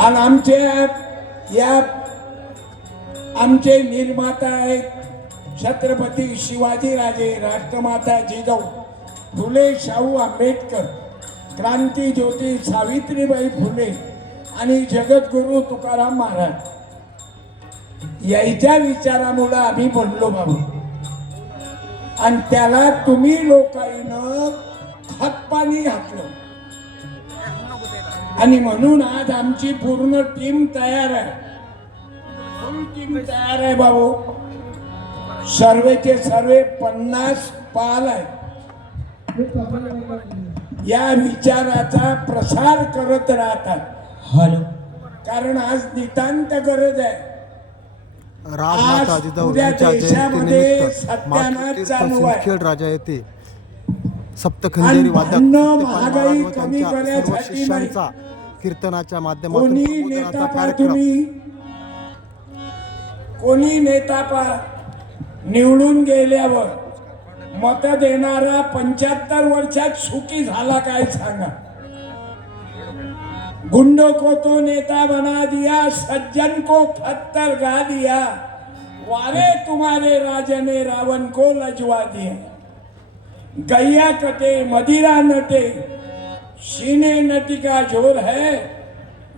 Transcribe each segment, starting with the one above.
आणि आमचे या आमचे निर्माता आहेत छत्रपती शिवाजीराजे राष्ट्रमाता जिजाऊ फुले शाहू आंबेडकर क्रांती ज्योती सावित्रीबाई फुले आणि जगद्गुरु तुकाराम महाराज. याच्या विचारामुळं आम्ही म्हणलो बाबू. आणि त्याला तुम्ही लोकांनं खतपाणी घातलं. आणि म्हणून आज आमची पूर्ण टीम तयार आहे. फुल टीम तयार आहे बाबू. सर्वेचे सर्वे पन्नास पाल आहे या विचाराचा प्रसार करत राहतात. हॅलो. कारण आज नितांत गरज आहे. सिंदखेड राजा येथे आणि सप्तखंडेरी वादक महागाई कमी करण्यासाठी कीर्तनाच्या माध्यमातून कोणी नेता पा तुम्ही? कोणी नेता पा निवडून गेल्यावर मत देणारा पंच्याहत्तर वर्षात सुखी झाला काय सांगा? गुंडो को तो नेता बना दिया सज्जन को खत्तर गा दिया वारे तुम्हारे राजा ने रावण को लजवा दिया। गैया कटे मदिरा नटे सीने नदी का जोर है।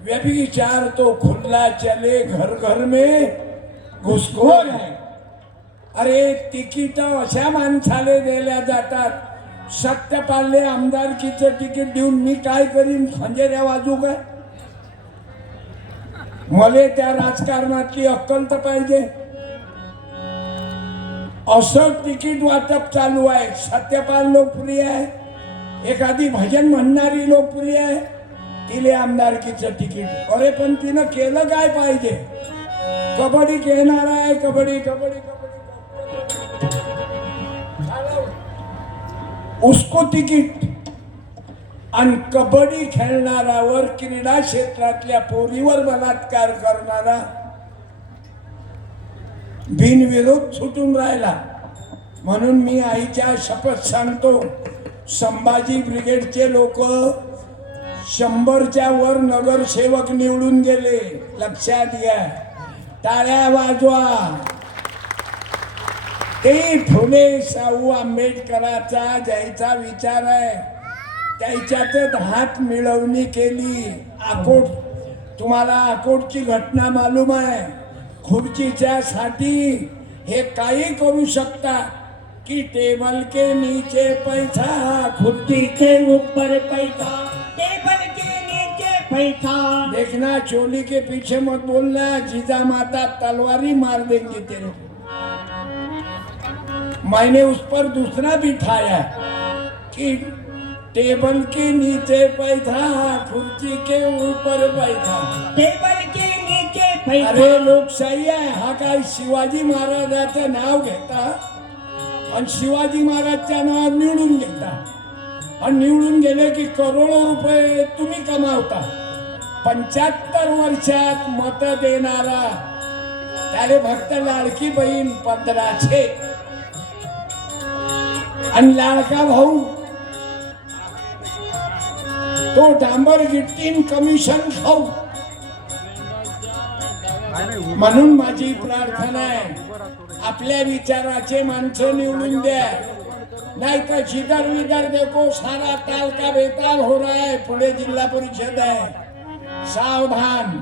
व्यभिचार तो खुला चले घर घर में। घुसखोर है। अरे तिकीट अशा माणसाले दिल्या जातात। सत्यपालले आमदारकीचं तिकीट देऊन मी काय करीन? खंजेऱ्या वाजू काय? मले त्या राजकारणातली अक्कल तर पाहिजे. असं तिकीट वाटप चालू आहे. सत्यपाल लोकप्रिय आहे. एखादी भजन म्हणणारी लोकप्रिय आहे तिले आमदारकीचं तिकीट. अरे पण तिनं केलं काय पाहिजे? कबड्डी खेळणार आहे कबड्डी कबड्डी कबड्डी उसको तिकीट. आणि कबड्डी खेळणारावर क्रीडा क्षेत्रातल्या पोरीवर बलात्कार करणारा बिनविरोध सुटून राहिला. म्हणून मी आईच्या शपथ सांगतो संभाजी ब्रिगेडचे लोक शंभरच्या वर नगरसेवक निवडून गेले. लक्षात घ्या. टाळ्या वाजवा. ते फुले शाहू आंबेडकराचा ज्याचा विचार आहे त्याच्यातच हात मिळवणी केली. आकोट तुम्हाला आकोटची घटना मालूम आहे. खुर्चीच्या साठी हे काही करू शकता. कि टेबल के नीचे पैसा खुर्ची के ऊपर पैसा। टेबल के नीचे पैसा। देखना चोली के पीछे मत बोलना जीजा माता तलवारी मार देंगे तेरे को। मैंने उस पर दूसरा बिठाया। कि टेबल के नीचे पैसा कुर्सी के ऊपर पैसा। टेबल के नीचे अरे लोकशाही आहे हा। काय शिवाजी महाराजाचं नाव घेता। आणि शिवाजी महाराजच्या नावावर निवडून घेता. आणि निवडून गेले की करोडो रुपये तुम्ही कमावता. पंच्याहत्तर वर्षात मत देणारा त्याले फक्त लाडकी बहीण पंधराशे. आणि लाडका भाऊ तो डांबर गिट्टीन कमिशन खाऊ. म्हणून माझी प्रार्थना आहे आपल्या विचाराचे माणसं निवडून द्या. नाही तर जिधर विधर देखो सारा ताल का बेताल हो रहा है पुणे जिल्हा परिषद आहे सावधान.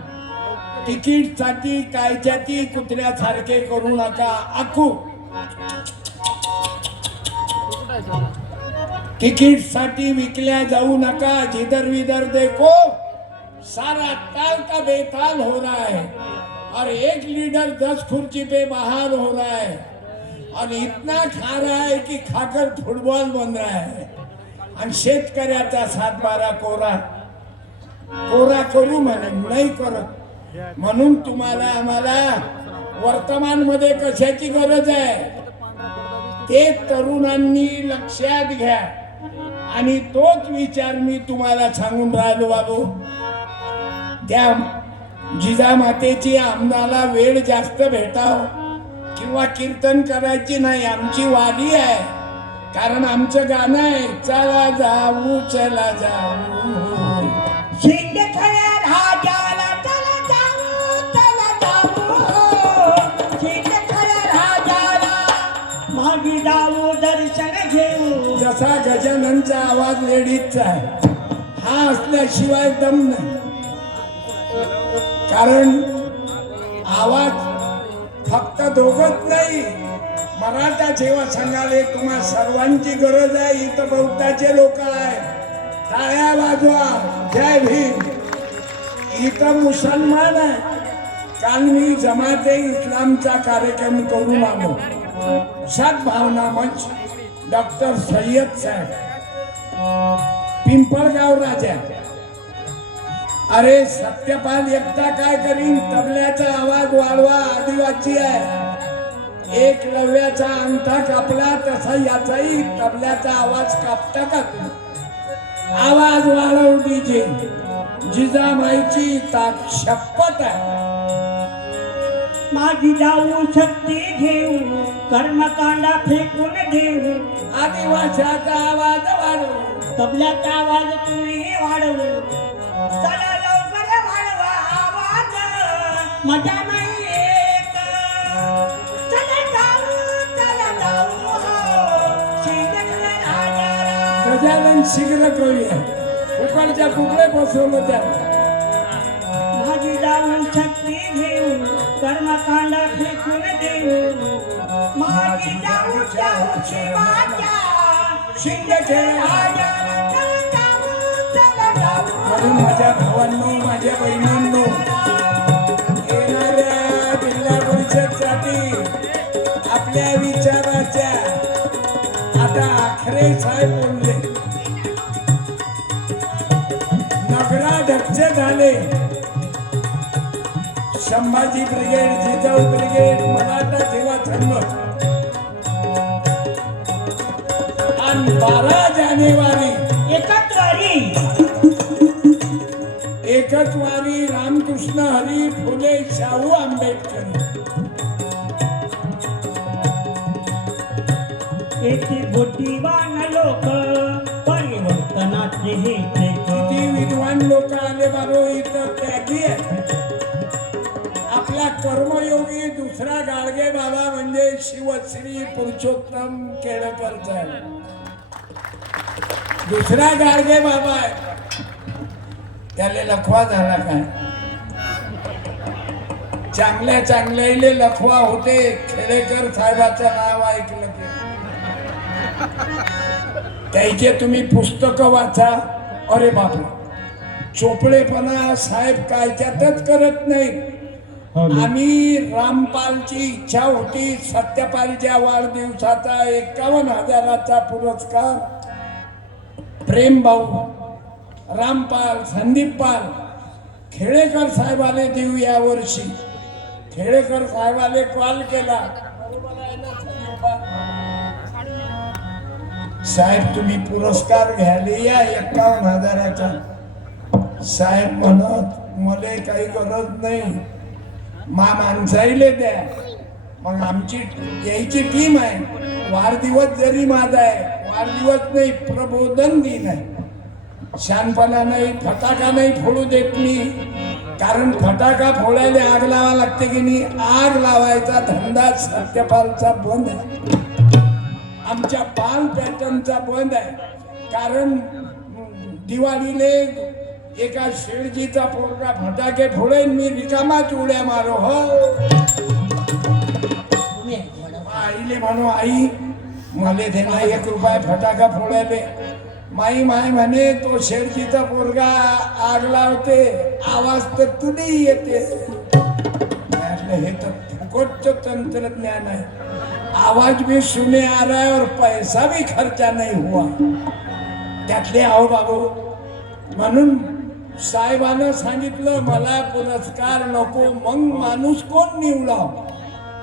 तिकीटसाठी कायच्याती कुत्र्यासारखे करू नका. आखू. तिकीटसाठी विकल्या जाऊ नका जिधर विधर देखो सारा ताल का बेताल हो रहा है. और एक लीडर दस खुर्ची पे बाहर हो रहा है और इतना खा रहा है कि खाकर फुटबॉल बन रहा है। आणि शेतकऱ्याचा सातबारा कोरा। कोरा करू म्हणे नाही करत म्हणून तुम्हाला आम्हाला वर्तमानमध्ये कशाची गरज आहे? ते तरुणांनी लक्षात घ्या. आणि तोच विचार मी तुम्हाला सांगून राहिलो बाबू. त्या जिजा मातेची वेळ जास्त भेटाव किंवा कीर्तन करायची नाही आमची वारी आहे. कारण आमचं गाणं आहे चला जाऊ चला जाऊ. घेऊ जसा गजाननचा आवाज लेडीजचा आहे हा असल्याशिवाय दम नाही. कारण आवाज फक्त दोघच नाही मराठा सेवा संघाला तुम्हा सर्वांची गरज आहे इथं बहुताचे लोक आहे टाळ्या बाजवा जय भीम. इथं मुसलमान आहे. काल मी जमाते इस्लामचा कार्यक्रम करून आलो सद्भावना मंच डॉक्टर सय्यद साहेब. पिंपळगाव राजा. अरे सत्यपाल एकटा काय करीन? तबल्याचा आवाज वाढवा आदिवासी आहे. एक लव्याचा अंगठा कापला तसा याचाही तबल्याचा आवाज कापता का आवाज वाढव डीजे. जिजामाईची ताक शपथ आहे. माझी जाऊ शक्ती घेऊ कर्मकांडा फेकून देऊ. आदिवासाचा आवाज वाढव. तबल्याचा आवाज तुम्ही वाढवू. चला मजा नाही येत. चला जाऊ चला जाऊ हो. श्रीकृष्ण राजाराम. गजानन शीघ्र करूया कुकडच्या कुकडे बसवलं त्या. माझी जाऊन शक्ती घेऊ कर्मकांड फेकून देऊ माझी जाऊ जाऊ शिवाच्या. माझ्या भावांनो माझ्या बहिणींनो आखरे साहेब बोलले नगराध्यक्ष झाले. संभाजी ब्रिगेड जिजाऊ ब्रिगेड मराठा सेवा संघ आणि बारा जानेवारी. एकत्वारी एकच वारी रामकृष्ण हरी फुले शाहू आंबेडकर. येथे किती विद्वान लोक आले बारो इथं त्यागी आहे आपला कर्मयोगी दुसरा गाडगे बाबा म्हणजे शिवश्री पुरुषोत्तम केळकरचा आहे दुसरा गाडगे बाबा आहे. त्याला लखवा झाला काय? चांगल्या चांगल्याले लखवा होते खेडेकर साहेबाचं नाव त्याचे तुम्ही पुस्तकं वाचा. अरे बापरे. चोपडेपणा साहेब कायच्यातच करत नाही आम्ही रामपालची इच्छा होती सत्यपालच्या वाढदिवसाचा एकावन्न हजाराचा पुरस्कार. प्रेम भाऊ रामपाल संदीप पाल खेडेकर साहेबाले देऊ या वर्षी. खेडेकर साहेबाले कॉल केला. साहेब तुम्ही पुरस्कार घ्यायला या एकावन्न हजाराचा. साहेब म्हणत मला काही गरज नाही. मा माणसाईले द्या. मग आमची यायची टीम आहे. वाढदिवस जरी माझा आहे वाढदिवस नाही प्रबोधन दिन आहे. शानपणा नाही फटाका नाही फोडू देत मी. कारण फटाका फोडायला आग लावा लागते की नाही? आग लावायचा धंदा सत्यपालचा बंद आहे. आमच्या पाल पॅटर्नचा बंद आहे. कारण दिवाळीले एका शेळजीचा पोरगा फटाके फोडेन मी रिकामाच उड्या मारो हो. आईले म्हणू आई मले देना एक रुपये फटाका फोडायले. माई माय म्हणे तो शेळजीचा पोरगा आग लावते आवाज तर तुली येते. हे तर फुकटचं तंत्रज्ञान आहे. आवाज भी सुने आ रहा है और पैसा भी खर्चा नहीं हुआ. त्यातले आहो बाबू म्हणून साहेबानं सांगितलं मला पुरस्कार नको मग माणूस कोण निवडा?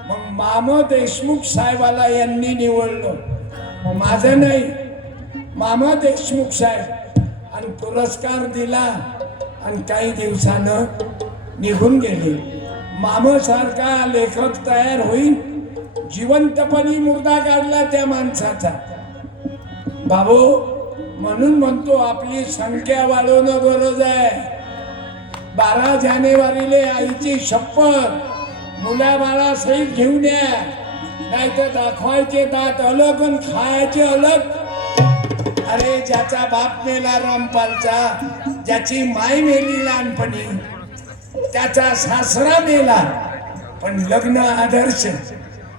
मग माम देशमुख साहेबाला यांनी निवडलं. माझं नाही. मामा देशमुख साहेब आणि पुरस्कार दिला आणि काही दिवसानं निघून गेले. मामासारखा लेखक तयार होईल जिवंतपणी मुर्दा काढला त्या माणसाचा. बाबू म्हणून म्हणतो आपली संख्या वाढवणं गरज आहे. बारा जानेवारीले आईची शपथ. मुला बाळा सहित घेऊन या. नाही तर दाखवायचे दात अलग आणि खायचे अलग. अरे ज्याचा बाप मेला रामपालचा ज्याची माय मेली लहानपणी त्याचा सासरा मेला. पण लग्न आदर्श.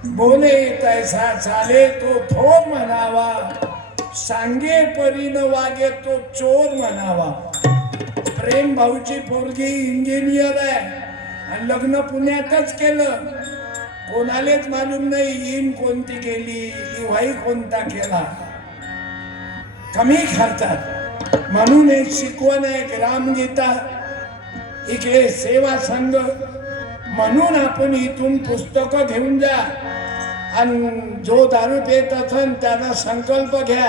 बोले तैसा चाले तो थो म्हणावा. सांगे परीन वागे तो चोर म्हणावा. प्रेम भाऊची पोरगी इंजिनियर आहे आणि लग्न पुण्यातच केलं. कोणालेच मालूम नाही इन कोणती केली इव्हाई कोणता केला. कमी खर्चात म्हणून एक शिकवण आहे ग्रामगीता इकडे सेवा संघ म्हणून आपण इथून पुस्तकं घेऊन जा. आणि जो दारू पेत असन त्याला संकल्प घ्या.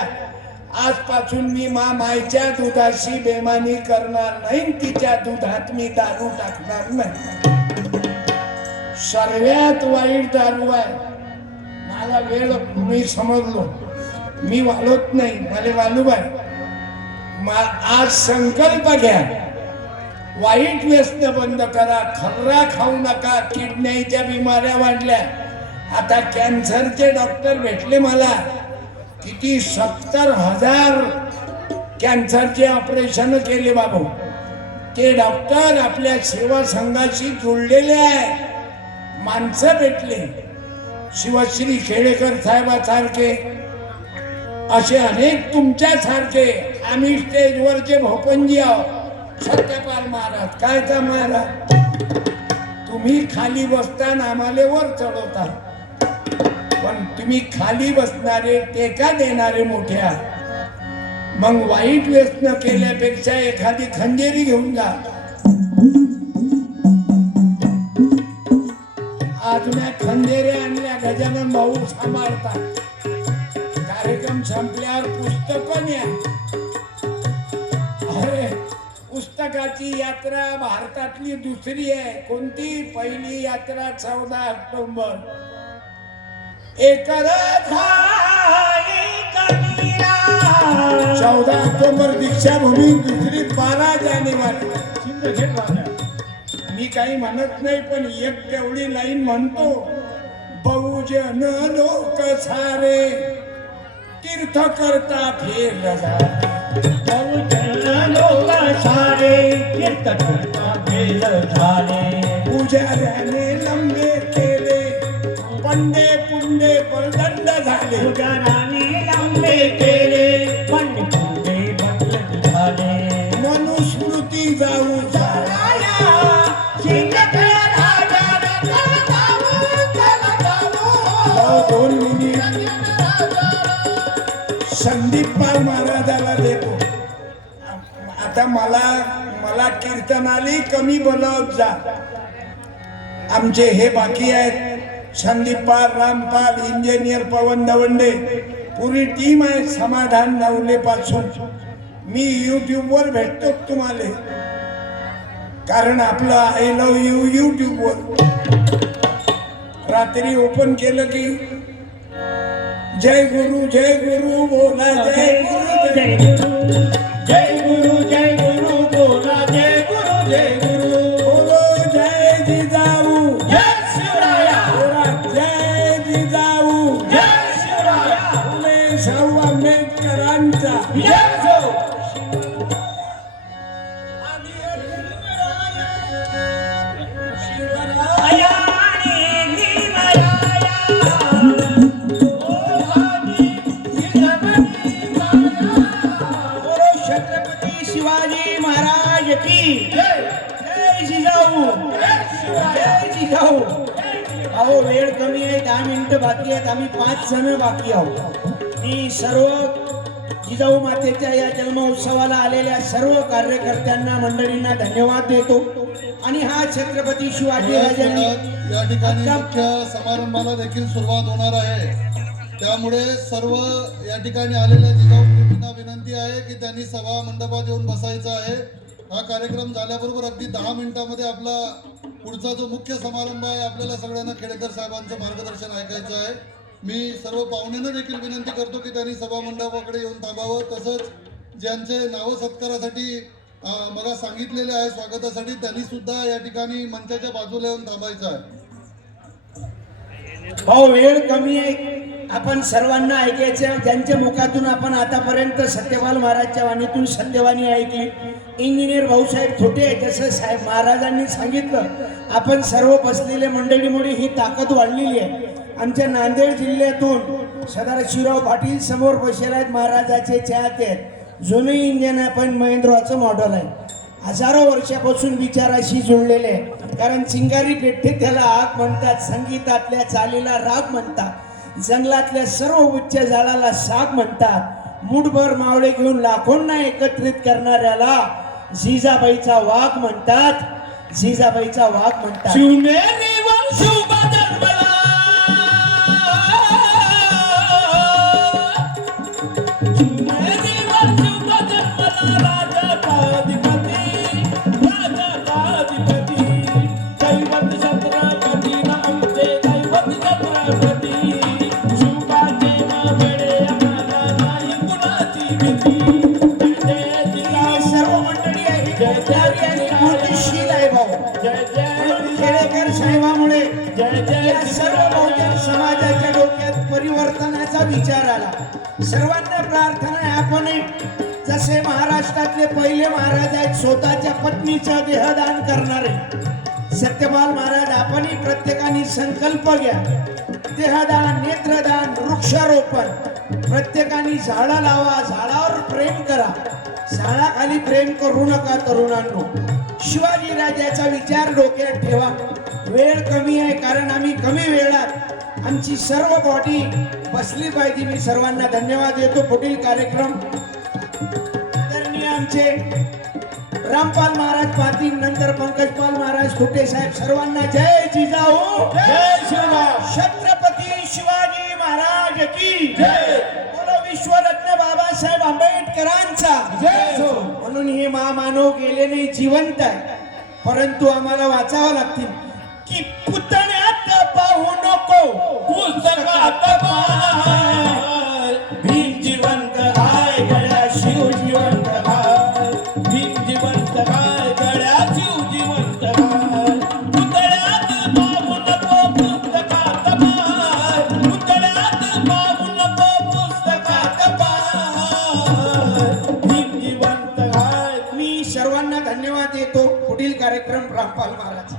आजपासून मी मा मायच्या दुधाशी बेमानी करणार नाही तिच्या दुधात मी दारू टाकणार नाही. सर्वात वाईट दारू आहे. मला वेळ मी समजलो. मी वालत नाही मला वालू आहे. मा- आज संकल्प घ्या. वाईट व्यसन बंद करा. खर्रा खाऊ नका. किडनीच्या बिमाऱ्या वाढल्या. आता कॅन्सरचे डॉक्टर भेटले मला. किती सत्तर हजार कॅन्सरचे ऑपरेशन केले बाबू. ते डॉक्टर आपल्या सेवा संघाशी जुळलेले आहे माणसं भेटले. शिवश्री खेडेकर साहेबासारखे. असे अनेक तुमच्यासारखे आम्ही स्टेजवरचे भोपंजी आहोत. सत्यपाल महाराज कायचा महाराज तुम्ही खाली बसताना आम्हाला वर चढवता. पण तुम्ही खाली बसणारे टेका देणारे मोठ्या. मग वाईट व्यसन केल्यापेक्षा एखादी खंजेरी घेऊन जा. आज मी खंजेरे आणल्या गजानन भाऊ सांभाळता कार्यक्रम संपल्यावर पुस्तक पुस्तकाची यात्रा भारतातली दुसरी आहे. कोणती? पहिली यात्रा चौदा ऑक्टोबर. एकर झाली कबीरा चौदा ऑक्टोबर दीक्षाभूमी दुसरी बारा जानेवारी मी काही म्हणत नाही पण एक तेवढी लाईन म्हणतो. बहुजन लोक सारे तीर्थ करता फेर बहुजन सारे कीर्तन फेल झाले पुजाऱ्याने लंबे केले पंडे पुंडे बलदंड झाले. पुजाराने लंबे केले पण पुढे बदलत झाले. मनुस्मृती जाऊ संदीप महाराजाला देतो. आता मला मला कीर्तनाली कमी बोलावत जा. आमचे हे बाकी आहेत. संदीप पाल रामपाल इंजिनियर पवन दवंडे. पुरी टीम आहे समाधान नवले पासून मी यूट्यूबवर भेटतो तुम्हाला. कारण आपलं आय लव यू यूट्यूबवर रात्री ओपन केलं की जय गुरु जय गुरु बोला जय गुरु जय गुरु. जय गुरु जय गुरु दहा मिनिटं बाकी आहेत. आम्ही पाच जण बाकी आहोत. मी सर्व जिजाऊ मातेच्या या जन्मोत्सवाला आलेल्या सर्व कार्यकर्त्यांना मंडळींना धन्यवाद देतो. आणि हा छत्रपती शिवाजी या राजांनी ठिकाणी या ठिकाणी आता- मुख्य समारंभाला देखील सुरुवात होणार आहे. त्यामुळे सर्व या ठिकाणी आलेल्या जिजाऊ विनंती आहे की त्यांनी सभा मंडपात येऊन बसायचं आहे. हा कार्यक्रम झाल्याबरोबर अगदी दहा मिनिटामध्ये आपला पुढचा जो मुख्य समारंभ आहे आपल्याला सगळ्यांना खेडेकर साहेबांचं मार्गदर्शन ऐकायचं आहे. मी सर्व पाहुण्यांना देखील विनंती करतो की त्यांनी सभा मंडपाकडे येऊन थांबावं. तसंच ज्यांचे नावं सत्कारासाठी मला सांगितलेले आहे स्वागतासाठी त्यांनी सुद्धा या ठिकाणी मंचाच्या बाजूला येऊन थांबायचं आहे. भाऊ वेळ कमी आहे. आपण सर्वांना ऐकायचं ज्यांच्या मुखातून आपण आतापर्यंत सत्यपाल महाराजच्या वाणीतून सत्यवाणी ऐकली. इंजिनियर भाऊसाहेब थोटे जसं साहेब महाराजांनी सांगितलं आपण सर्व बसलेले मंडळीमुळे ही ताकद वाढलेली आहे. आमच्या नांदेड जिल्ह्यातून सदाशिवराव पाटील समोर बसले आहेत महाराजाचे चाहते आहेत. जुनं इंजिन आहे पण महेंद्राचं मॉडेल आहे. हजारो वर्षापासून विचाराशी जुळलेले आहे कारण चिंगारी पेठे त्याला आग म्हणतात संगीतातल्या चालीला राग म्हणतात जंगलातल्या सर्व उच्च झाडाला साग म्हणतात. मुठभर मावळे घेऊन लाखोंना एकत्रित करणाऱ्याला जिजाबाईचा वाघ म्हणतात. जिजाबाईचा वाघ म्हणतात. पहिले महाराज आहेत स्वतःच्या पत्नीचं देहदान करणारे. सत्यपाल महाराज आपणही प्रत्येकाने संकल्प घ्या. देहदान नेत्रदान वृक्षारोपण. प्रत्येकाने झाडं लावा झाडावर प्रेम करा. झाडाखाली प्रेम करू नका तरुणांनो. शिवाजी राजाचा विचार डोक्यात ठेवा. वेळ कमी आहे कारण आम्ही कमी वेळात आमची सर्व बॉडी बसली पाहिजे. मी सर्वांना धन्यवाद देतो. पुढील कार्यक्रम आमचे रामपाल महाराज पाटील नंतर पंकजपाल महाराज खुटे साहेब सर्वांना जय जिजाऊ. जय शिवराम छत्रपती शिवाजी महाराज की जय. विश्वरत्न बाबासाहेब आंबेडकरांचा. जय. म्हणून हे महामानव गेले नाही जिवंत आहे. परंतु आम्हाला वाचावं लागतील की पुतण्यात पाहू नको. पुस्तकात पाय पुढील कार्यक्रम रामपाल महाराज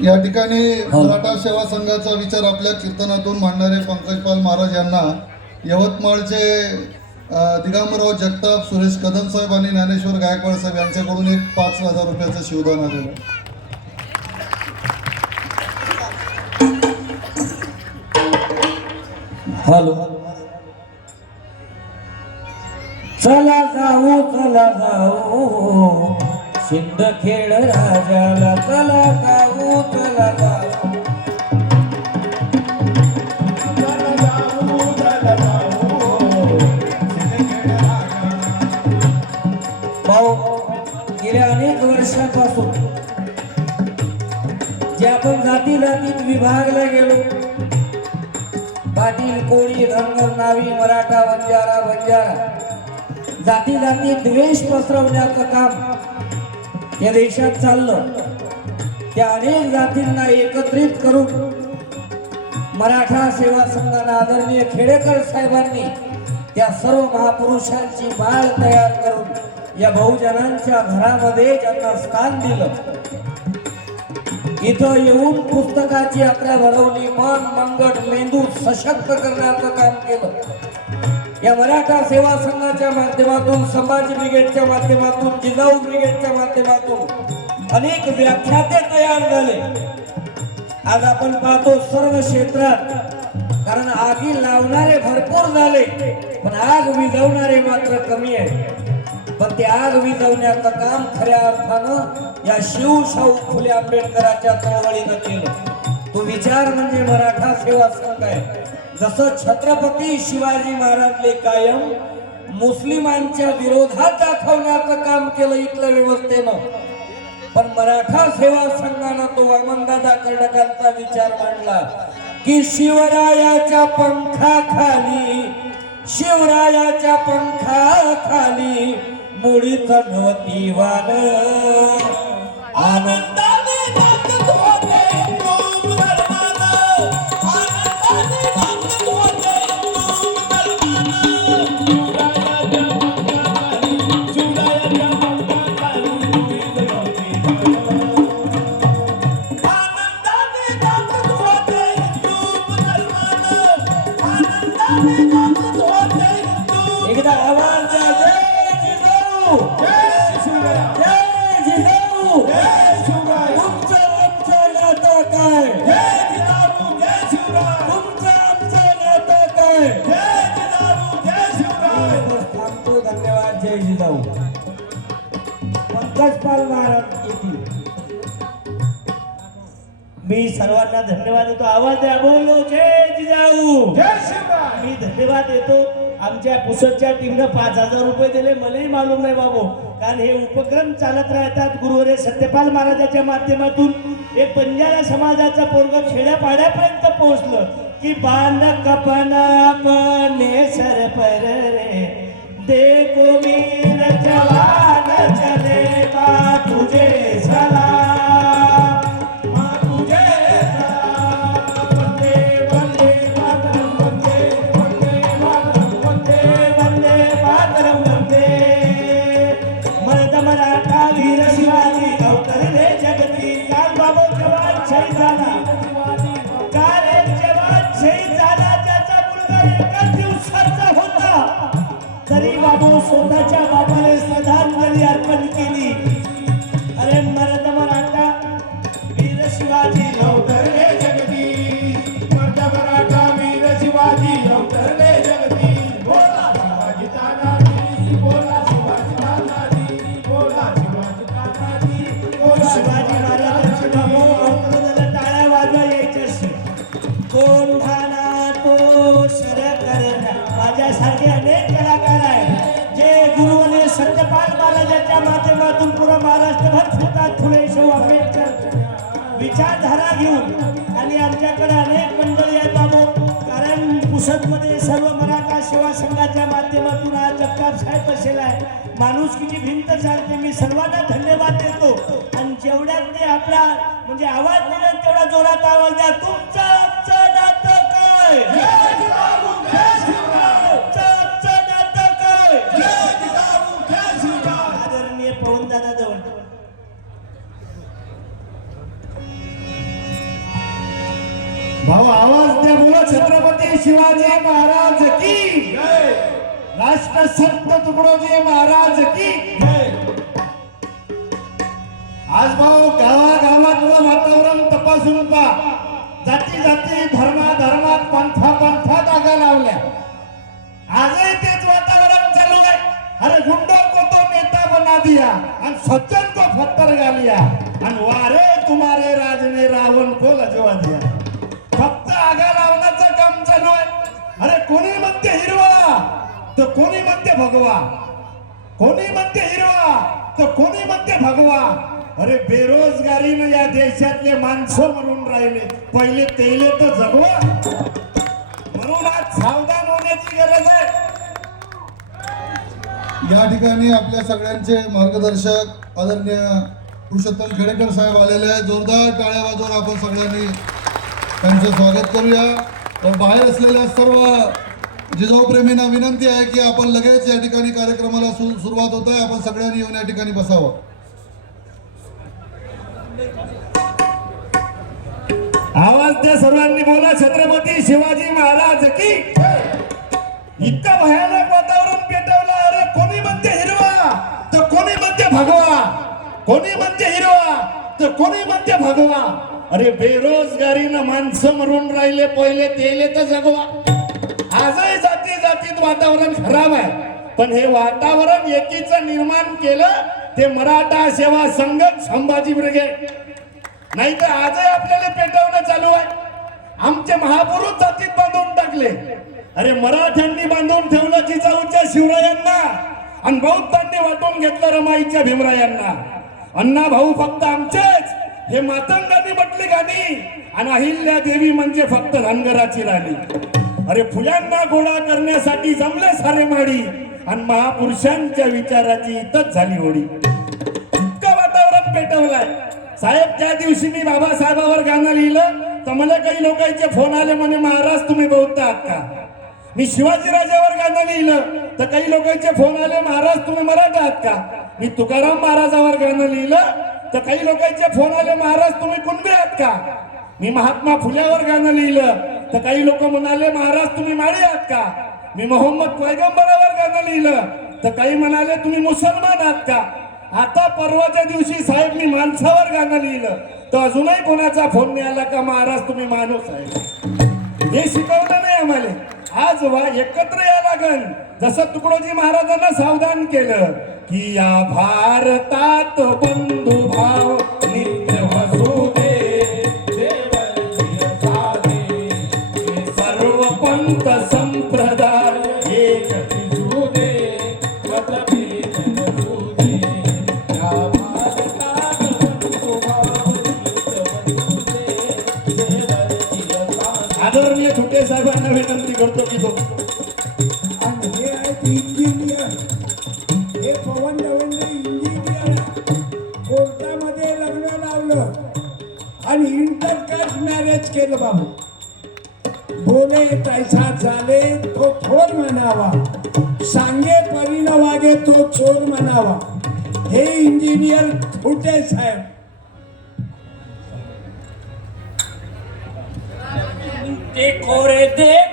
या ठिकाणी मराठा सेवा संघाचा विचार आपल्या कीर्तनातून मांडणारे पंकजपाल महाराज यांना यवतमाळचे दिगंबरराव जगताप सुरेश कदम साहेब आणि ज्ञानेश्वर गायकवाड साहेब यांच्याकडून एक पाच हजार रुपयाचं शिवदान आलेलं आहे. हॅलो चला जाऊ चला जाऊ. सिंदखेड राजाला चला जाऊ चला जाऊ. भाऊ गेल्या अनेक वर्षापासून जे आपण जाती जातीत विभागला गेलो पाटील कोळी धनगर नावी मराठा बंजारा बंजारा जाती जाती द्वेष पसरवण्याचं काम या देशात चाललं. त्या अनेक जातींना एकत्रित करून मराठा सेवा संघाला आदरणीय खेडेकर साहेबांनी त्या सर्व महापुरुषांची बाळ तयार करून या बहुजनांच्या घरामध्ये ज्यांना स्थान दिलं. इथं येऊन पुस्तकाची यात्रा भरवली मन मंगट मेंदू सशक्त करण्याचं काम केलं. या मराठा सेवा संघाच्या माध्यमातून संभाजी ब्रिगेडच्या माध्यमातून जिजाऊ ब्रिगेडच्या माध्यमातून अनेक व्याख्याते तयार झाले. आज आपण पाहतो सर्व क्षेत्रात कारण आगी लावणारे भरपूर झाले पण आग विझवणारे मात्र कमी आहे. पण ते आग विझवण्याचं काम खऱ्या अर्थानं या शिवशाहू फुले आंबेडकरांच्या चळवळीनं केलं. तो विचार म्हणजे मराठा सेवा संघ आहे. जसं छत्रपती शिवाजी महाराजले कायम मुस्लिमांच्या विरोधात दाखवण्याचं काम केलं इथल्या व्यवस्थेनं. पण मराठा सेवा संघानं तो वामनदादा कर्डकांचा विचार मांडला की शिवरायाच्या पंखाखाली शिवरायाच्या पंखाखाली मुळीच नवती वान आनंद मी सर्वांना धन्यवाद देतो. आवाज द्या बोलो जय जिजाऊ. जय शिवराय. मी धन्यवाद देतो. आमच्या पुसदच्या टीमनं पाच हजार रुपये दिले. मलाही मालूम नाही बाबू. कारण हे उपक्रम चालत राहतात गुरुवरे सत्यपाल महाराजाच्या माध्यमातून. एक बंजारा समाजाचा पोरग खेड्यापाड्यापर्यंत पोहोचलं. की बांध कपना पने सर पर रे. देखो जवान चले अर्पण केली. महाराष्ट्रभर फिरतात फुले शाहू आंबेडकर विचारधारा घेऊन आणि आमच्याकडे अनेक मंडळी आहेत बाबू. कारण पुसदमध्ये सर्व मराठा सेवा संघाच्या माध्यमातून हा जगताप साहेब बसेला आहे. माणुसकीची भिंत चालते. मी सर्वांना धन्यवाद देतो. आणि जेवढ्यात ते आपला म्हणजे आवाज दिला तेवढा जोरात आवाज द्या. तुमचं काय? भाऊ आवाज द्या बोला छत्रपती शिवाजी महाराज की राष्ट्र संत तुकडोजी महाराज की आज भाऊ गावागावातलं वातावरण तपासून पा जाती जाती धर्मा धर्मात पंथा पंथा जागा लावल्या. आजही तेच वातावरण चालू आहे. अरे गुंडो को तो नेता बना दिया. आणि सज्जन को फत्तर गालिया आणि वारे तुम्हारे राजने रावण को लजवा दिया. तर कोणी म्हणते भगवा? कोणी म्हणते हिरवा? तर कोणी म्हणते भगवा? अरे बेरोजगारीनं या देशातले माणसं म्हणून राहिले. पहिले तेले तर जगवा. म्हणून आज सावधान होण्याची गरज आहे. या ठिकाणी आपल्या सगळ्यांचे मार्गदर्शक आदरणीय पुरुषोत्तम खेडेकर साहेब आलेले आहेत. जोरदार टाळ्या वाजवून आपण सगळ्यांनी त्यांचं स्वागत करूया. तर बाहेर असलेल्या सर्व जिजाऊप्रेमींना विनंती आहे की आपण लगेच या ठिकाणी कार्यक्रमाला सु- सुरुवात होत आहे आपण सगळ्यांनी येऊन या ठिकाणी बसावं. आवाज द्या सर्वांनी बोला. छत्रपती शिवाजी महाराज की इतकं भयानक वातावरण पेटवलं. अरे कोणी म्हणते हिरवा तर कोणी म्हणते भगवा? कोणी म्हणते हिरवा तर कोणी म्हणते भगवा? अरे बेरोजगारीनं माणसं मरून राहिले पहिले तेले तर जगवा. आजही जाती जातीत वातावरण खराब आहे. पण हे वातावरण एकीच निर्माण केलं ते मराठा सेवा संघ संभाजी ब्रिगेड. नाही तर आजही आपल्याला पेटवणं चालू आहे. आमचे महापुरुष जातीत बांधून टाकले. अरे मराठ्यांनी बांधून ठेवलं जिजाऊच्या शिवरायांना. आणि बौद्धांनी वाटून घेतलं रमाईच्या भीमरायांना. अण्णा भाऊ फक्त आमचेच. हे मातंगांनी म्हटली गाणी. आणि अहिल्या देवी म्हणजे फक्त धनगराची राणी. अरे फुल्यांना गोळा करण्यासाठी जमले सारे माडी. आणि महापुरुषांच्या विचाराची इतच झाली होडी. इतकं वातावरण पेटवलाय. साहेब त्या दिवशी मी बाबासाहेबावर गाणं लिहिलं तर मला काही लोकांचे फोन आले म्हणे महाराज तुम्ही बौद्ध आहात का? मी शिवाजीराजावर गाणं लिहिलं तर काही लोकांचे फोन आले महाराज तुम्ही मराठा आहात का? मी तुकाराम महाराजावर गाणं लिहिलं तर काही लोकांचे फोन आले महाराज तुम्ही कुणबी आहात का? मी महात्मा फुल्यावर गाणं लिहिलं तर काही लोक म्हणाले महाराज तुम्ही माळी आहात का? मी मोहम्मद पैगंबरावर गाणं लिहिलं. तर काही म्हणाले तुम्ही मुसलमान आहात का? आता परवाच्या दिवशी साहेब मी माणसावर गाणं लिहिलं. तर अजूनही कोणाचा फोन नाही आला का महाराज तुम्ही माणूस आहे हे शिकवलं नाही आम्हाला. आज वा एकत्र या लागन जसं तुकडोजी महाराजांना सावधान केलं की या भारतात बंधुभाव नित्य विनंती करतो आणि हे आहेत इंजिनियर. हे पवन इंजिनियर कोर्टामध्ये लग्न लावलं. आणि इंटरकास्ट मॅरेज केलं बाबू. बोले तैसा तो थोर म्हणावा. सांगे परी वागे तो चोर म्हणावा. हे इंजिनियर फुटे साहेब. देखो रे देखो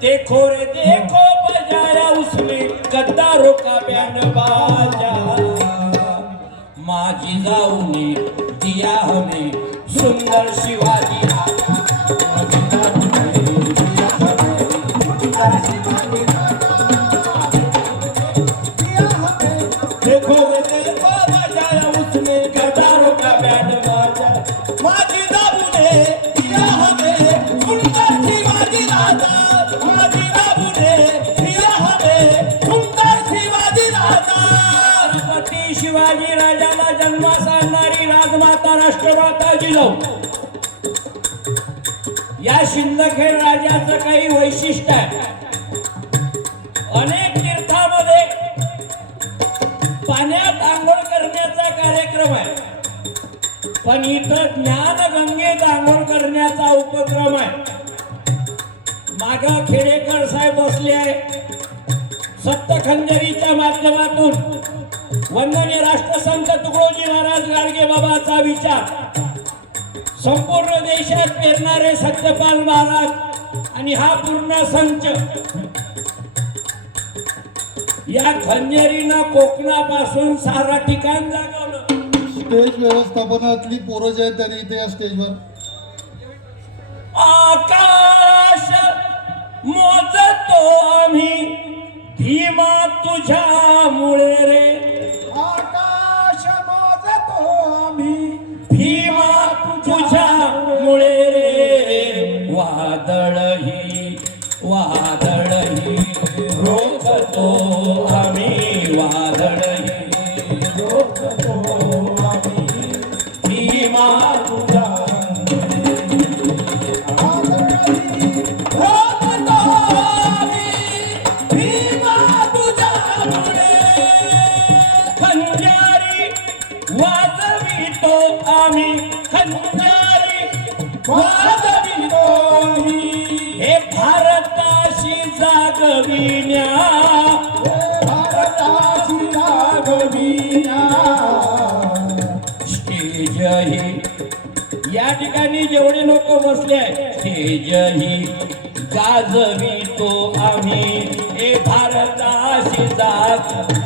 देखो रे, देखो बजाया उसने गद्दारों का बयान बाजा। माझी जाऊने दिया हमें सुंदर शिवाजी। राष्ट्रमाता जिजाऊ या शिंदखेड राजाचं काही वैशिष्ट्य आहे. अनेक तीर्थामध्ये पाण्यात आंघोळ करण्याचा कार्यक्रम आहे. पण इथं ज्ञान गंगेत आंघोळ करण्याचा उपक्रम आहे. माग खेडेकर साहेब बसले आहे. सप्तखंजरीच्या माध्यमातून वंदनीय राष्ट्रसंत तुकडोजी महाराज गाडगे बाबाचा विचार. संपूर्ण देशात पेरणारे सत्यपाल महाराज आणि हा पूर्ण संच. या खंजेरीनं कोकणापासून सारा ठिकाण जागवलं. स्टेज व्यवस्थापनातली पोरं जे आहेत त्यांनी इथे या स्टेजवर. आकाश मोजतो आम्ही. भीमा तुझ्यामुळे रे. तुझ्यामुळे रे. वादळही वादळही. रोखतो आम्ही वादळही. रोखतो आम्ही. भीमा तुझ्या. हे भारताशी जागविण्या. भारताशी जागविण्या. स्टेज ही. या ठिकाणी जेवढे लोक बसले आहेत स्टेज ही गाजवितो आम्ही. हे भारताशी जाग